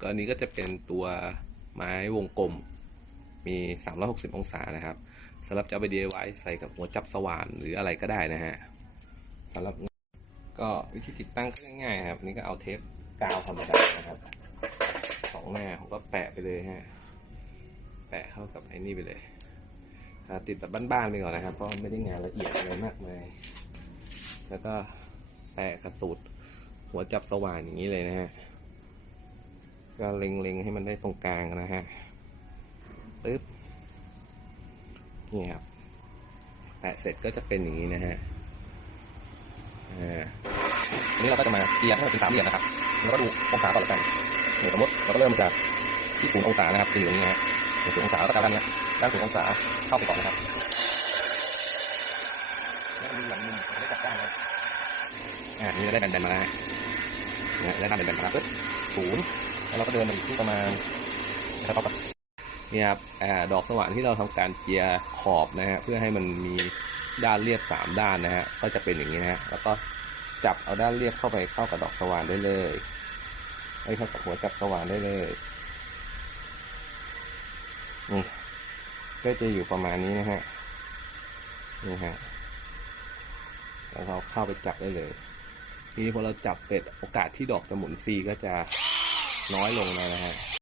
ก็อันนี้ก็จะเป็นตัวไม้วงกลมมี 360 องศานะครับสำหรับจะเอาไป DIY ใส่กับหัวจับสว่านหรืออะไรก็ได้นะฮะสำหรับก็วิธีติดตั้งก็ง่ายๆครับนี่ก็เอาเทปกาวธรรมดานะครับสองหน้าผมก็แปะไปเลยฮะแปะเข้ากับไอ้นี่ไปเลยติดแบบบ้านๆไปก่อนนะครับเพราะไม่ได้งานละเอียดอะไรมากมายแล้วก็แปะกระตูดหัวจับสว่านอย่างนี้เลยนะฮะ ก็เล็งๆให้มันได้ตรงกลางนะฮะปึ๊บนี่ครับแปะเสร็จก็จะเป็นอย่างนี้นะฮะอ่าอันนี้เราก็จะมาเกียร์ให้มันเป็นสามเหลี่ยมนะครับ แล้วก็ดูองศาก่อละกันเดี๋ยวสมมติเราก็เริ่มจากที่ศูนย์องศานะครับคืออย่างนี้ฮะศูนย์องศาแล้วก็ด้านเนี้ยด้านศูนย์องศาเข้าไปก่อนนะครับแล้วก็ดูหลังมุมได้จับด้านนะอ่านี่จะได้แบนๆมาแล้วฮะได้ด้านแบนๆมาแล้วปึ๊บศูนย์ แล้วเราก็เดินมาอยู่ที่ประมาณนะครับนี่ครับอดอกสว่านที่เราทำการเจียร์ขอบนะฮะเพื่อให้มันมีด้านเรียบสามด้านนะฮะก็จะเป็นอย่างนี้นะฮะแล้วก็จับเอาด้านเรียบเข้าไปเข้ากับดอกสว่านได้เลยให้เข้ากับหัวจับสว่านได้เลยนี่ก็จะอยู่ประมาณนี้นะฮะนี่ฮะแล้วเราเข้าไปจับได้เลยทีนี้พอเราจับเสร็จโอกาสที่ดอกจะหมุนฟรีก็จะ น้อยลงนะฮะ